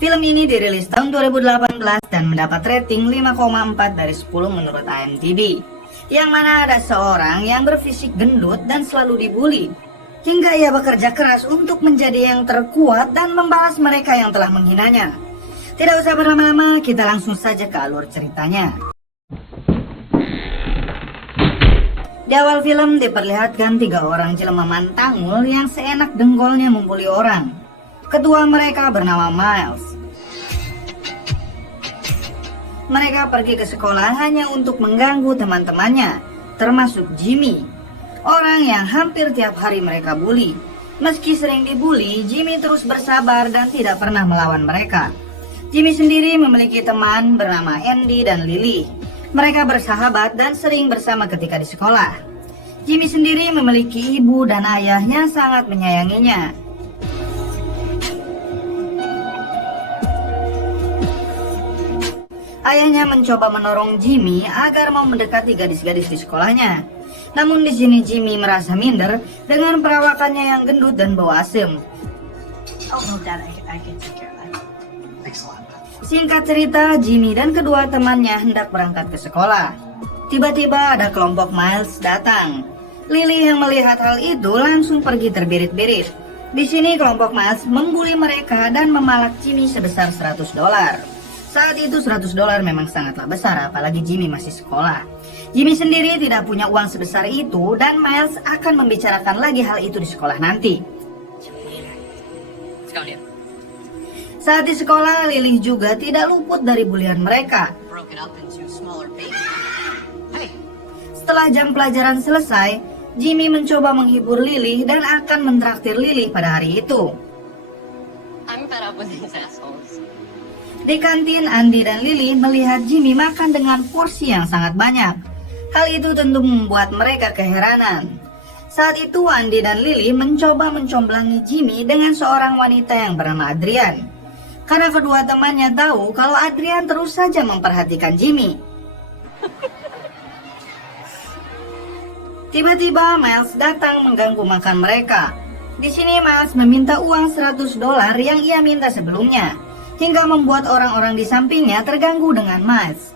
Film ini dirilis tahun 2018 dan mendapat rating 5,4 dari 10 menurut IMDb. Yang mana ada seorang yang berfisik gendut dan selalu dibully. Hingga ia bekerja keras untuk menjadi yang terkuat dan membalas mereka yang telah menghinanya. Tidak usah berlama-lama, kita langsung saja ke alur ceritanya. Di awal film diperlihatkan 3 orang jelema mantangul yang seenak dengkolnya membuli orang. Kedua mereka bernama Miles. Mereka pergi ke sekolah hanya untuk mengganggu teman-temannya, termasuk Jimmy, orang yang hampir tiap hari mereka bully. Meski sering dibully, Jimmy terus bersabar dan tidak pernah melawan mereka. Jimmy sendiri memiliki teman bernama Andy dan Lily. Mereka bersahabat dan sering bersama ketika di sekolah. Jimmy sendiri memiliki ibu dan ayah yang sangat menyayanginya. Ayahnya mencoba mendorong Jimmy agar mau mendekati gadis-gadis di sekolahnya. Namun di sini Jimmy merasa minder dengan perawakannya yang gendut dan bau asem. Singkat cerita, Jimmy dan kedua temannya hendak berangkat ke sekolah. Tiba-tiba ada kelompok Miles datang. Lily yang melihat hal itu langsung pergi terbirit-birit. Di sini kelompok Miles membuli mereka dan memalak Jimmy sebesar $100. Saat itu $100 memang sangatlah besar, apalagi Jimmy masih sekolah. Jimmy sendiri tidak punya uang sebesar itu dan Miles akan membicarakan lagi hal itu di sekolah nanti. Saat di sekolah, Lily juga tidak luput dari bulian mereka. Setelah jam pelajaran selesai, Jimmy mencoba menghibur Lily dan akan mentraktir Lily pada hari itu. Di kantin, Andy dan Lily melihat Jimmy makan dengan porsi yang sangat banyak. Hal itu tentu membuat mereka keheranan. Saat itu Andy dan Lily mencoba mencomblangi Jimmy dengan seorang wanita yang bernama Adrian. Karena kedua temannya tahu kalau Adrian terus saja memperhatikan Jimmy. Tiba-tiba Miles datang mengganggu makan mereka. Di sini Miles meminta uang $100 yang ia minta sebelumnya, hingga membuat orang-orang di sampingnya terganggu dengan Miles.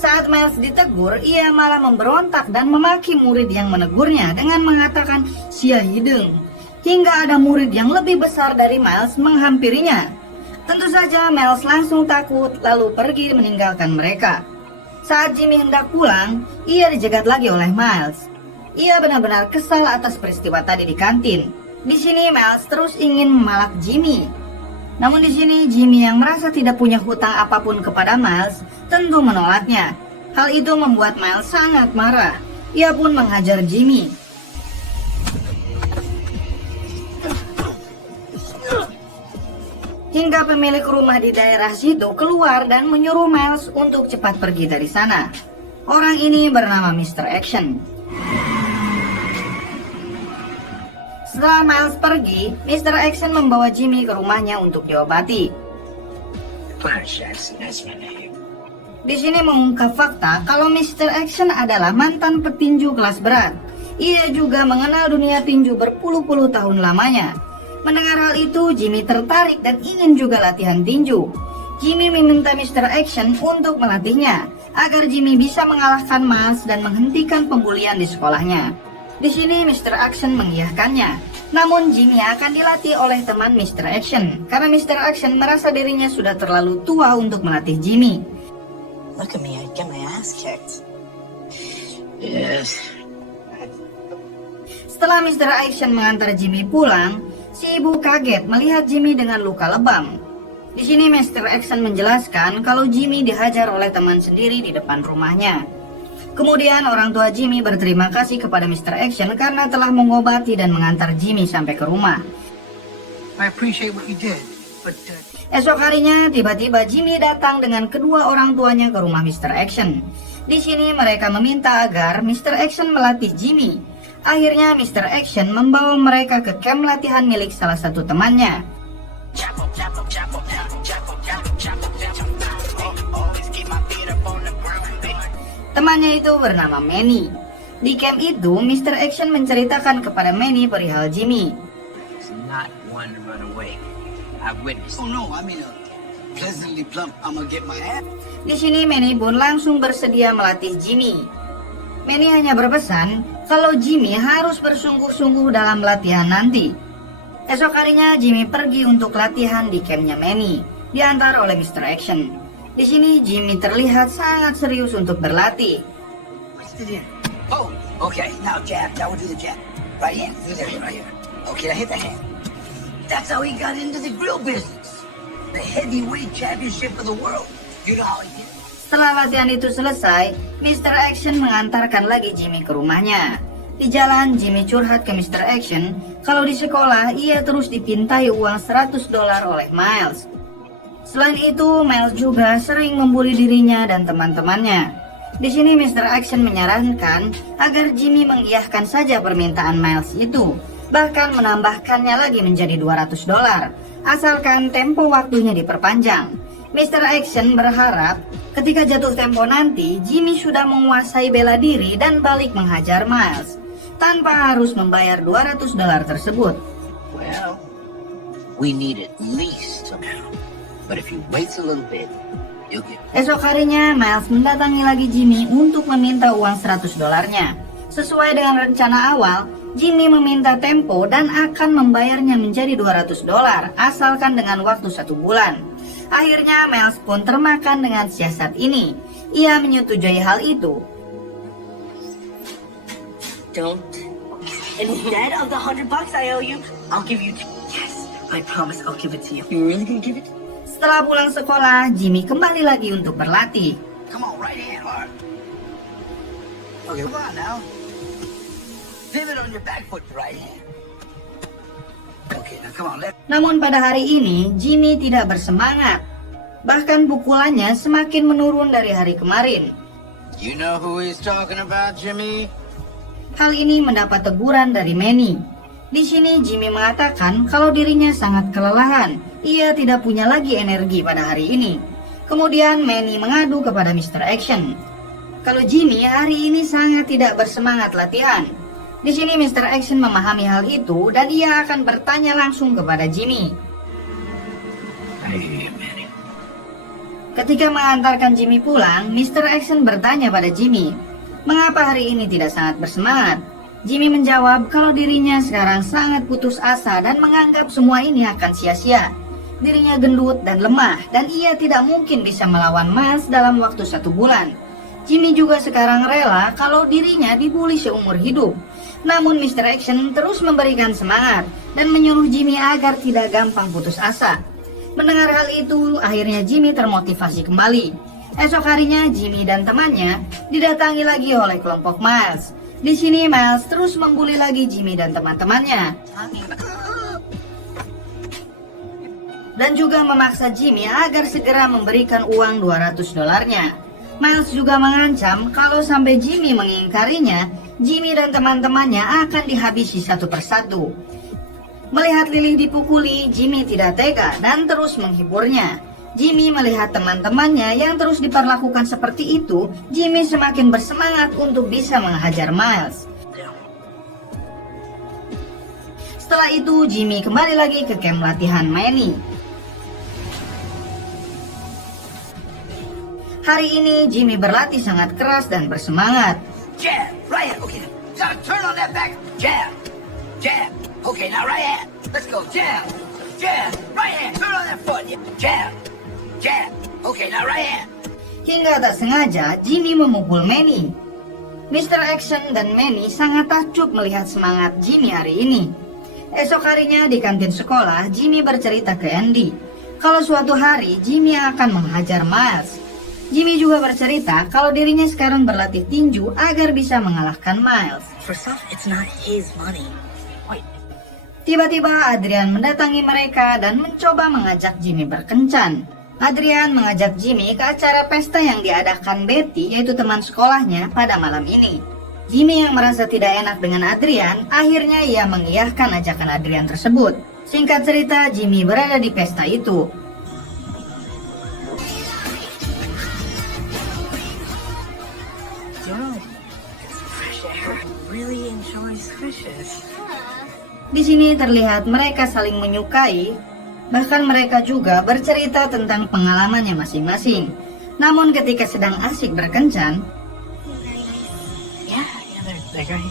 Saat Miles ditegur, ia malah memberontak dan memaki murid yang menegurnya dengan mengatakan sia hidung. Hingga ada murid yang lebih besar dari Miles menghampirinya. Tentu saja Miles langsung takut lalu pergi meninggalkan mereka. Saat Jimmy hendak pulang, ia dijegat lagi oleh Miles. Ia benar-benar kesal atas peristiwa tadi di kantin. Di sini Miles terus ingin memalak Jimmy. Namun di sini Jimmy yang merasa tidak punya hutang apapun kepada Miles tentu menolaknya. Hal itu membuat Miles sangat marah. Ia pun menghajar Jimmy. Hingga pemilik rumah di daerah situ keluar dan menyuruh Miles untuk cepat pergi dari sana. Orang ini bernama Mr. Action. Setelah Miles pergi, Mr. Action membawa Jimmy ke rumahnya untuk diobati. Di sini mengungkap fakta kalau Mr. Action adalah mantan petinju kelas berat. Ia juga mengenal dunia tinju berpuluh-puluh tahun lamanya. Mendengar hal itu, Jimmy tertarik dan ingin juga latihan tinju. Jimmy meminta Mr. Action untuk melatihnya, agar Jimmy bisa mengalahkan Miles dan menghentikan pembulian di sekolahnya. Di sini Mr. Action mengiyakannya. Namun Jimmy akan dilatih oleh teman Mr. Action karena Mr. Action merasa dirinya sudah terlalu tua untuk melatih Jimmy. Look at me, I get my ass kicked. Yes. Setelah Mr. Action mengantar Jimmy pulang, si ibu kaget melihat Jimmy dengan luka lebam. Di sini Mr. Action menjelaskan kalau Jimmy dihajar oleh teman sendiri di depan rumahnya. Kemudian orang tua Jimmy berterima kasih kepada Mr. Action karena telah mengobati dan mengantar Jimmy sampai ke rumah. I appreciate what you did, but Esok harinya tiba-tiba Jimmy datang dengan kedua orang tuanya ke rumah Mr. Action. Di sini mereka meminta agar Mr. Action melatih Jimmy. Akhirnya Mr. Action membawa mereka ke camp latihan milik salah satu temannya. Temannya itu bernama Manny. Di camp itu, Mr. Action menceritakan kepada Manny perihal Jimmy. not one to run away. I witnessed. Oh no, I mean pleasantly plump, I'm gonna get my ass. Di sini Manny pun langsung bersedia melatih Jimmy. Manny hanya berpesan kalau Jimmy harus bersungguh-sungguh dalam latihan nanti. Esok harinya Jimmy pergi untuk latihan di campnya Manny, diantar oleh Mr. Action. Di sini Jimmy terlihat sangat serius untuk berlatih. Twist it in. Oh, okay. Now jab. Now we'll do the jab. Right hand. Do that right here. Okay, now hit the hand. That's how he got into the grill business. The heavyweight championship of the world. You know how he did it? Setelah latihan itu selesai, Mr. Action mengantarkan lagi Jimmy ke rumahnya. Di jalan, Jimmy curhat ke Mr. Action kalau di sekolah ia terus dipintai uang $100 oleh Miles. Selain itu, Miles juga sering membuli dirinya dan teman-temannya. Di sini Mr. Action menyarankan agar Jimmy mengiyahkan saja permintaan Miles itu, bahkan menambahkannya lagi menjadi $200, asalkan tempo waktunya diperpanjang. Mr. Action berharap ketika jatuh tempo nanti, Jimmy sudah menguasai bela diri dan balik menghajar Miles, tanpa harus membayar $200 tersebut. Well, we need at least an hour. But if you wait a little bit, you'll get. Esok harinya, Miles mendatangi lagi Jimmy untuk meminta uang $100-nya. Sesuai dengan rencana awal, Jimmy meminta tempo dan akan membayarnya menjadi $200, asalkan dengan waktu 1 bulan. Akhirnya Miles pun termakan dengan siasat ini. Ia menyetujui hal itu. Don't. Instead of the $100 I owe you, I'll give you. Yes, I promise I'll give it to you. You really gonna give it? Setelah pulang sekolah, Jimmy kembali lagi untuk berlatih. Come on, right hand hard. Okay, come on now. Pivot on your back foot, right hand. Okay, now come on, left. Namun pada hari ini, Jimmy tidak bersemangat. Bahkan pukulannya semakin menurun dari hari kemarin. You know who he's talking about, Jimmy? Hal ini mendapat teguran dari Manny. Di sini Jimmy mengatakan kalau dirinya sangat kelelahan. Ia tidak punya lagi energi pada hari ini. Kemudian Manny mengadu kepada Mr. Action kalau Jimmy hari ini sangat tidak bersemangat latihan. Di sini Mr. Action memahami hal itu dan ia akan bertanya langsung kepada Jimmy. Hey, Manny. Ketika mengantarkan Jimmy pulang, Mr. Action bertanya pada Jimmy, mengapa hari ini tidak sangat bersemangat? Jimmy menjawab kalau dirinya sekarang sangat putus asa dan menganggap semua ini akan sia-sia. Dirinya gendut dan lemah dan ia tidak mungkin bisa melawan Miles dalam waktu 1 bulan. Jimmy juga sekarang rela kalau dirinya dibully seumur hidup. Namun Mr. Action terus memberikan semangat dan menyuruh Jimmy agar tidak gampang putus asa. Mendengar hal itu, akhirnya Jimmy termotivasi kembali. Esok harinya Jimmy dan temannya didatangi lagi oleh kelompok Miles. Di sini Miles terus membuli lagi Jimmy dan teman-temannya. Dan juga memaksa Jimmy agar segera memberikan uang $200-nya. Miles juga mengancam kalau sampai Jimmy mengingkarinya, Jimmy dan teman-temannya akan dihabisi satu persatu. Melihat Lily dipukuli, Jimmy tidak tega dan terus menghiburnya. Jimmy melihat teman-temannya yang terus diperlakukan seperti itu, Jimmy semakin bersemangat untuk bisa menghajar Miles. Setelah itu, Jimmy kembali lagi ke camp latihan Manny. Hari ini, Jimmy berlatih sangat keras dan bersemangat. Jab, right hand. Okay, now turn on that back. Jab, jab. Okay, now right hand. Let's go. Jab, jab. Right hand. Turn on that foot. Jab, jab. Okay, now right hand. Hingga tak sengaja, Jimmy memukul Manny. Mr. Action dan Manny sangat takjub melihat semangat Jimmy hari ini. Esok harinya di kantin sekolah, Jimmy bercerita ke Andy kalau suatu hari Jimmy akan menghajar Miles. Jimmy juga bercerita kalau dirinya sekarang berlatih tinju agar bisa mengalahkan Miles. First off, it's not his money. Wait. Tiba-tiba Adrian mendatangi mereka dan mencoba mengajak Jimmy berkencan. Adrian mengajak Jimmy ke acara pesta yang diadakan Betty, yaitu teman sekolahnya, pada malam ini. Jimmy yang merasa tidak enak dengan Adrian, akhirnya ia mengiyahkan ajakan Adrian tersebut. Singkat cerita, Jimmy berada di pesta itu. Really enjoy squishes. Di sini terlihat mereka saling menyukai Bahkan mereka juga bercerita tentang pengalamannya masing-masing. Namun ketika sedang asik berkencan, Yeah, they're great.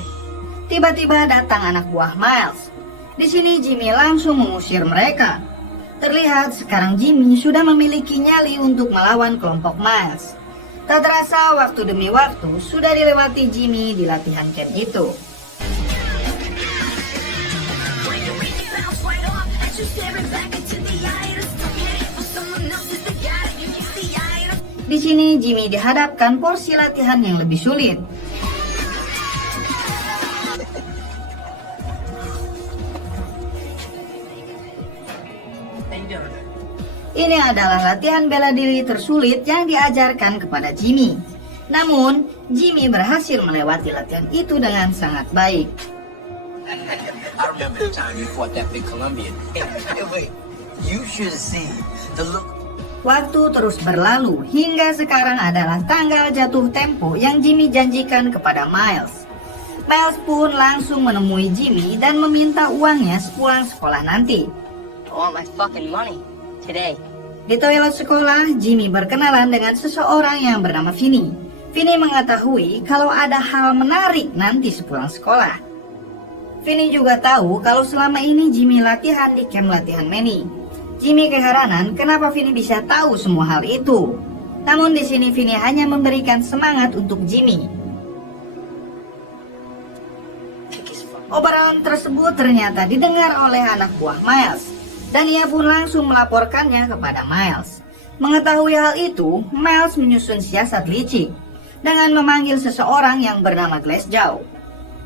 tiba-tiba datang anak buah Miles. Di sini Jimmy langsung mengusir mereka. Terlihat sekarang Jimmy sudah memiliki nyali untuk melawan kelompok Miles. Tak terasa waktu demi waktu sudah dilewati Jimmy di latihan camp itu. Di sini Jimmy dihadapkan porsi latihan yang lebih sulit. How you doing? Ini adalah latihan bela diri tersulit yang diajarkan kepada Jimmy. Namun, Jimmy berhasil melewati latihan itu dengan sangat baik. I remember the time you fought that big Colombian. Hey, wait, you should have seen the look. Waktu terus berlalu hingga sekarang adalah tanggal jatuh tempo yang Jimmy janjikan kepada Miles. Miles pun langsung menemui Jimmy dan meminta uangnya sepulang sekolah nanti. I want my fucking money today. Di toilet sekolah, Jimmy berkenalan dengan seseorang yang bernama Vinny. Vinny mengetahui kalau ada hal menarik nanti sepulang sekolah. Vinny juga tahu kalau selama ini Jimmy latihan di camp latihan Manny. Jimmy keheranan kenapa Vinny bisa tahu semua hal itu. Namun di sini Vinny hanya memberikan semangat untuk Jimmy. Obrolan tersebut ternyata didengar oleh anak buah Miles, dan ia pun langsung melaporkannya kepada Miles. Mengetahui hal itu, Miles menyusun siasat licik dengan memanggil seseorang yang bernama Glasgow.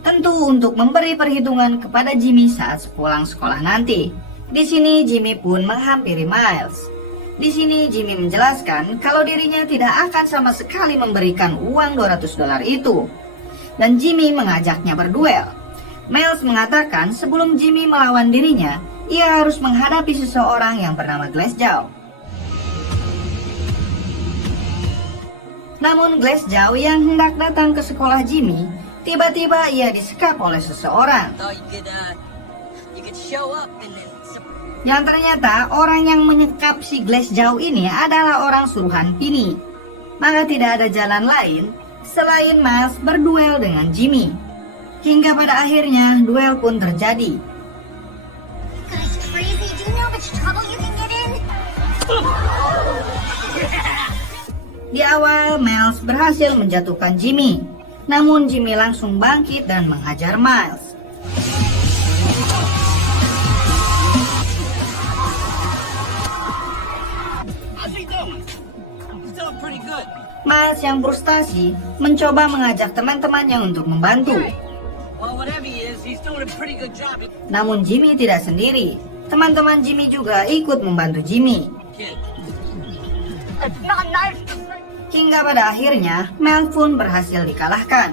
Tentu untuk memberi perhitungan kepada Jimmy saat pulang sekolah nanti. Di sini Jimmy pun menghampiri Miles. Di sini Jimmy menjelaskan kalau dirinya tidak akan sama sekali memberikan uang $200 itu. Dan Jimmy mengajaknya berduel. Miles mengatakan sebelum Jimmy melawan dirinya, ia harus menghadapi seseorang yang bernama Glasgow. Namun Glasgow yang hendak datang ke sekolah Jimmy, tiba-tiba ia disekap oleh seseorang. Thought you could show up and then. Yang ternyata orang yang menyekap si Glasgow ini adalah orang suruhan Vinny. Maka tidak ada jalan lain selain Miles berduel dengan Jimmy. Hingga pada akhirnya duel pun terjadi. Guys, crazy. Do you know how much trouble you can get in? Di awal Miles berhasil menjatuhkan Jimmy. Namun Jimmy langsung bangkit dan menghajar Miles. Miles yang frustasi mencoba mengajak teman-temannya untuk membantu. Namun Jimmy tidak sendiri. Teman-teman Jimmy juga ikut membantu Jimmy. Hingga pada akhirnya Miles pun berhasil dikalahkan.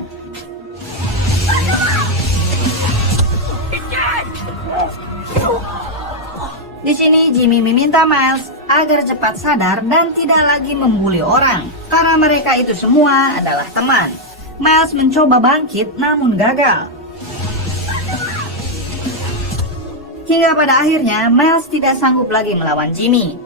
Di sini Jimmy meminta Miles agar cepat sadar dan tidak lagi membuli orang, karena mereka itu semua adalah teman. Miles mencoba bangkit namun gagal. Hingga pada akhirnya Miles tidak sanggup lagi melawan Jimmy.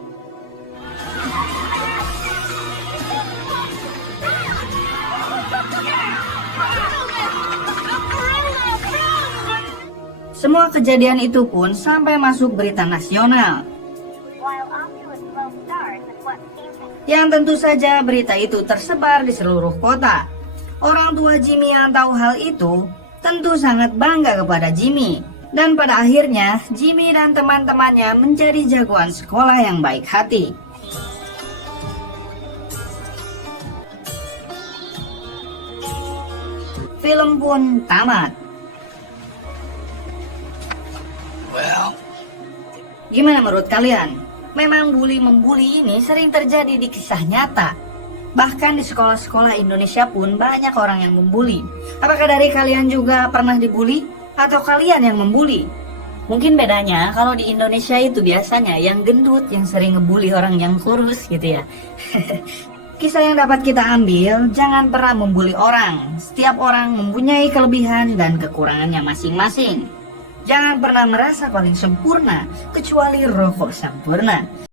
Semua kejadian itu pun sampai masuk berita nasional. Yang tentu saja berita itu tersebar di seluruh kota. Orang tua Jimmy yang tahu hal itu tentu sangat bangga kepada Jimmy. Dan pada akhirnya Jimmy dan teman-temannya menjadi jagoan sekolah yang baik hati. Film pun tamat. Well, Gimana menurut kalian? Memang bully-membuli ini sering terjadi di kisah nyata. Bahkan di sekolah-sekolah Indonesia pun banyak orang yang membuli. Apakah dari kalian juga pernah dibully? Atau kalian yang membuli? Mungkin bedanya kalau di Indonesia itu biasanya yang gendut yang sering ngebully orang yang kurus gitu ya. Kisah yang dapat kita ambil, jangan pernah membuli orang. Setiap orang mempunyai kelebihan dan kekurangannya masing-masing. Jangan pernah merasa paling sempurna, kecuali rokok sempurna.